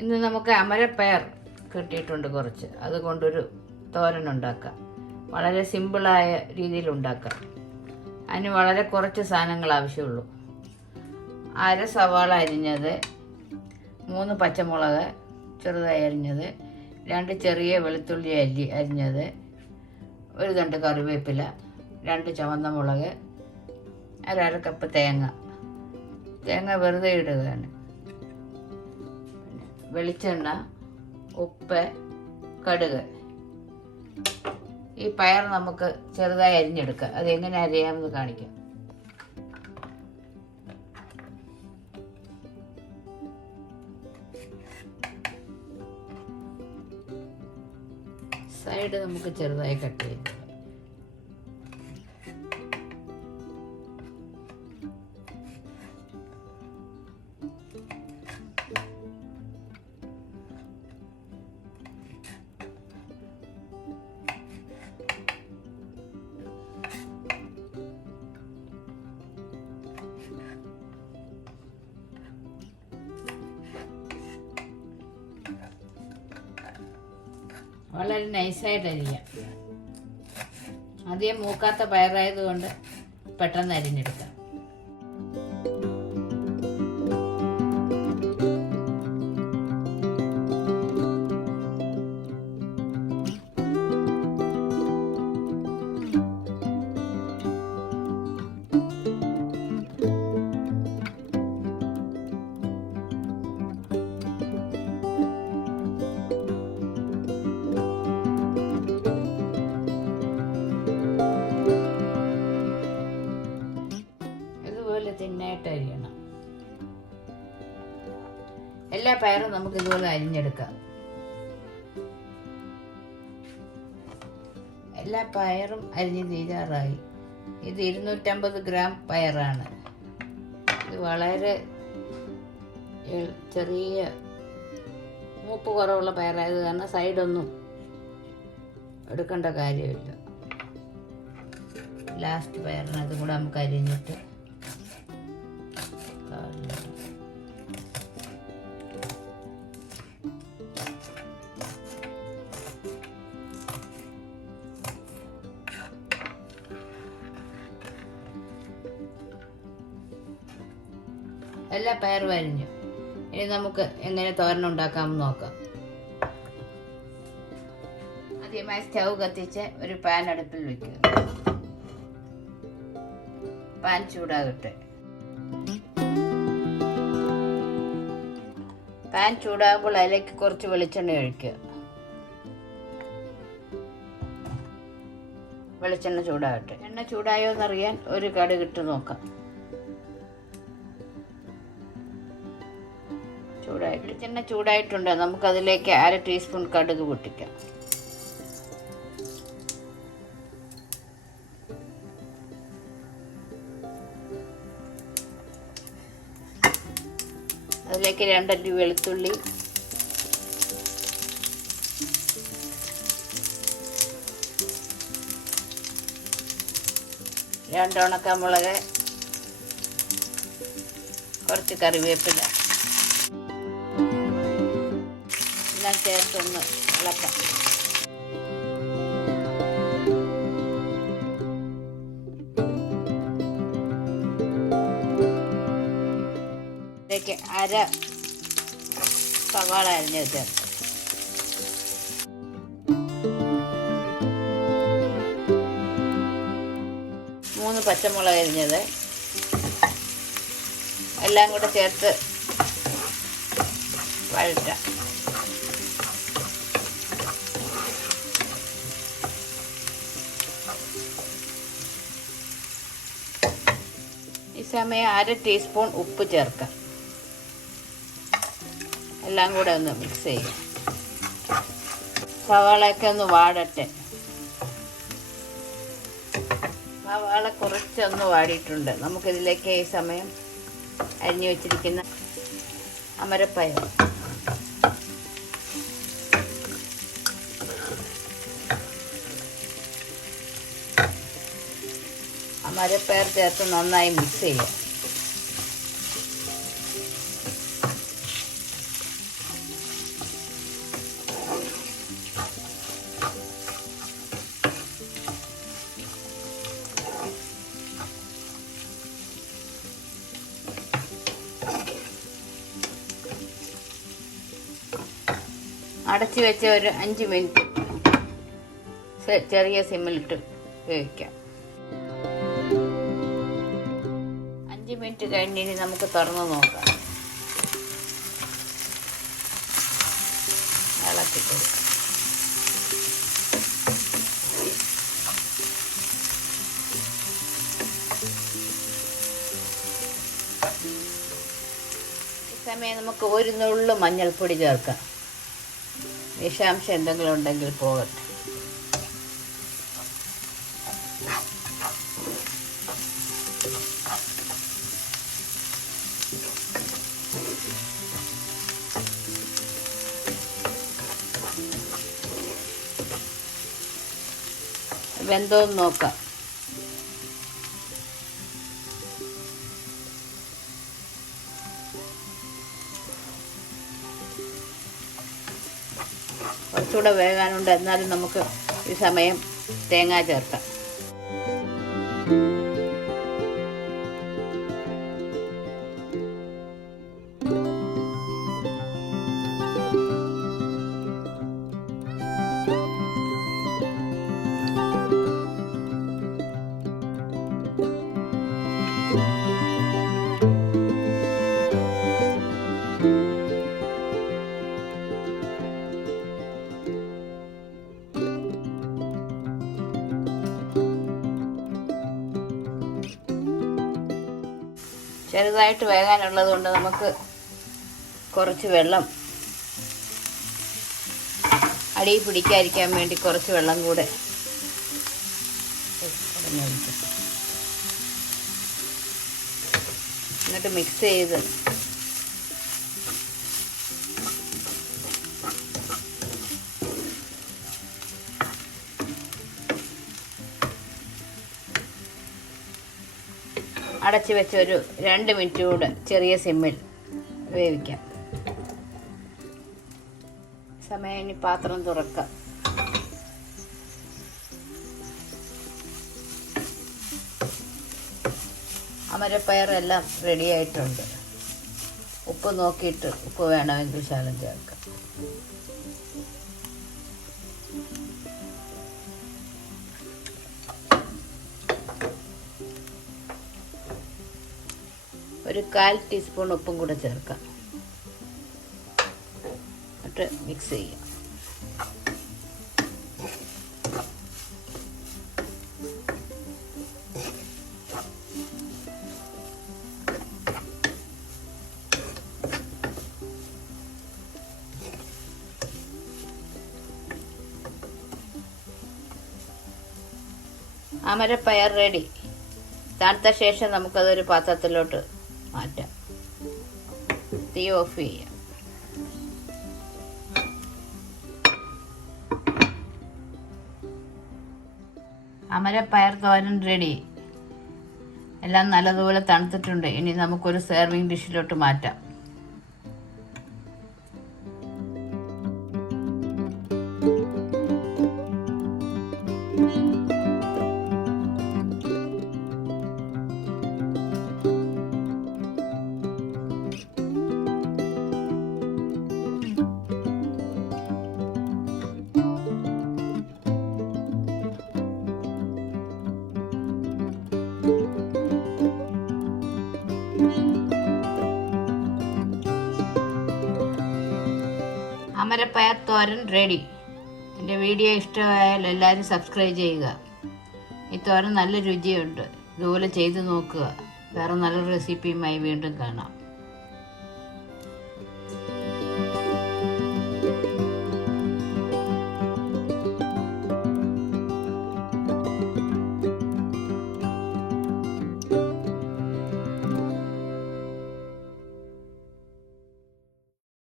ഇന്ന് നമുക്ക് അമരപ്പയർ കിട്ടിയിട്ടുണ്ട് കുറച്ച്, അതുകൊണ്ടൊരു തോരൻ ഉണ്ടാക്കാം. വളരെ സിമ്പിളായ രീതിയിൽ ഉണ്ടാക്കാം. അതിന് വളരെ കുറച്ച് സാധനങ്ങൾ ആവശ്യമുള്ളൂ. അര സവാള അരിഞ്ഞത്, 3 പച്ചമുളക് ചെറുതായി അരിഞ്ഞത്, 2 ചെറിയ വെളുത്തുള്ളി അരിഞ്ഞത്, 1 തണ്ട് കറിവേപ്പില, 2 ചുവന്ന മുളക്, അര കപ്പ് തേങ്ങ വെറുതെ ഇടുകയാണ്. വെളിച്ചെണ്ണ, ഉപ്പ്, കടുക്. ഈ പയർ നമുക്ക് ചെറുതായി അരിഞ്ഞെടുക്കാം. അതെങ്ങനെ അരിയാമെന്ന് കാണിക്കാം. സൈഡ് നമുക്ക് ചെറുതായി കട്ട് ചെയ്യാം. വളരെ നൈസായിട്ട് അരിയാം. അധികം മൂക്കാത്ത പയറായതുകൊണ്ട് പെട്ടെന്ന് അരിഞ്ഞെടുക്കാം. തിന്നായിട്ട് അരിയണം. എല്ലാ പയറും നമുക്ക് ഇതുപോലെ അരിഞ്ഞെടുക്കാം. എല്ലാ പയറും അരിഞ്ഞ് തീരാറായി. ഇത് 250 ഗ്രാം പയറാണ്. ഇത് വളരെ ചെറിയ മൂപ്പ് കുറവുള്ള പയറായത് കാരണം സൈഡൊന്നും എടുക്കേണ്ട കാര്യമില്ല. ലാസ്റ്റ് പയറിന് അതും കൂടെ നമുക്ക് അരിഞ്ഞിട്ട് എല്ലാ പയറും അരിഞ്ഞു. ഇനി നമുക്ക് എങ്ങനെ തോരൻ ഉണ്ടാക്കാമെന്ന് നോക്കാം. ആദ്യമായി സ്റ്റൗ കത്തിച്ച് ഒരു പാൻ അടുപ്പിൽ വെക്കുക. പാൻ ചൂടാകട്ടെ. പാൻ ചൂടാകുമ്പോൾ അതിലേക്ക് കുറച്ച് വെളിച്ചെണ്ണ ഒഴിക്കുക. വെളിച്ചെണ്ണ ചൂടാകട്ടെ. എണ്ണ ചൂടായോ എന്നറിയാൻ ഒരു കടുകിട്ട് നോക്കാം. വെളിച്ചെണ്ണ ചൂടായിട്ടുണ്ട്. നമുക്കതിലേക്ക് 1/2 ടീസ്പൂൺ കടുക് പൊട്ടിക്കാം. അതിലേക്ക് 2 അല്ലി വെളുത്തുള്ളി, 2 ഉണക്കമുളക്, കുറച്ച് കറിവേപ്പില എല്ലാം ചേർത്തൊന്ന് ഇളക്കാം. ഇതിലേക്ക് 1/2 സവാള അരിഞ്ഞത് ചേർക്കാം. മൂന്ന് പച്ചമുളക് അരിഞ്ഞത് എല്ലാം കൂടെ ചേർത്ത് വഴറ്റാം. ഈ സമയം 1/2 ടീസ്പൂൺ ഉപ്പ് ചേർക്കാം. എല്ലാം കൂടെ ഒന്ന് മിക്സ് ചെയ്യാം. സവാളയൊക്കെ ഒന്ന് വാടട്ടെ. സവാള കുറച്ചൊന്ന് വാടിയിട്ടുണ്ട്. നമുക്കിതിലേക്ക് ഈ സമയം അരിഞ്ഞു വെച്ചിരിക്കുന്ന അമരപ്പയർ, അമരപ്പയർ ചേർത്ത് നന്നായി മിക്സ് ചെയ്യാം. അടച്ച് വെച്ച് ഒരു 5 മിനിറ്റ് ചെറിയ സിമ്മിലിട്ട് വേവിക്കാം. 5 മിനിറ്റ് കഴിഞ്ഞ് ഇനി നമുക്ക് തുറന്ന് നോക്കാം. ഇളക്കി കൊടുക്കാം. ഈ സമയം നമുക്ക് ഒരു നുള്ളു മഞ്ഞൾപ്പൊടി ചേർക്കാം. വിഷാംശം എന്തെങ്കിലും ഉണ്ടെങ്കിൽ പോകട്ടെ. വെന്തോന്ന് നോക്കാം. കുറച്ചുകൂടെ വേകാനുണ്ട്. എന്നാലും നമുക്ക് ഈ സമയം തേങ്ങ ചേർക്കാം. ചെറുതായിട്ട് വേകാനുള്ളത് കൊണ്ട് നമുക്ക് കുറച്ച് വെള്ളം അടിയിൽ പിടിക്കാതിരിക്കാൻ വേണ്ടി കുറച്ച് വെള്ളം കൂടെ ഒഴിക്കും. എന്നിട്ട് മിക്സ് ചെയ്ത് അടച്ച് വെച്ച് ഒരു 2 മിനിറ്റ് കൂടെ ചെറിയ സിമ്മിൽ വേവിക്കാം. സമയം ഇനി പാത്രം തുറക്കാം. അമരപ്പയറെല്ലാം റെഡി ആയിട്ടുണ്ട്. ഉപ്പ് നോക്കിയിട്ട് ഉപ്പ് വേണമെങ്കിൽ ശകലം ചേർക്കാം. ഒരു 1/4 ടീസ്പൂൺ ഉപ്പും കൂടെ ചേർക്കാം. എന്നിട്ട് മിക്സ് ചെയ്യാം. അമരപ്പയർ റെഡി. തണുത്ത ശേഷം നമുക്കതൊരു പാത്രത്തിലോട്ട് മാറ്റാം. തീ ഓഫ് ചെയ്യാം. അമരപ്പയർ തോരൻ റെഡി. എല്ലാം നല്ലതുപോലെ തണുത്തിട്ടുണ്ട്. ഇനി നമുക്കൊരു സെർവിങ് ഡിഷിലോട്ട് മാറ്റാം. അമരപ്പയർ തോരൻ റെഡി. എൻ്റെ വീഡിയോ ഇഷ്ടമായാൽ എല്ലാവരും സബ്സ്ക്രൈബ് ചെയ്യുക. ഈ തോരൻ നല്ല രുചിയുണ്ട്. ഇതുപോലെ ചെയ്ത് നോക്കുക. വേറെ നല്ല റെസിപ്പിയുമായി വീണ്ടും കാണാം.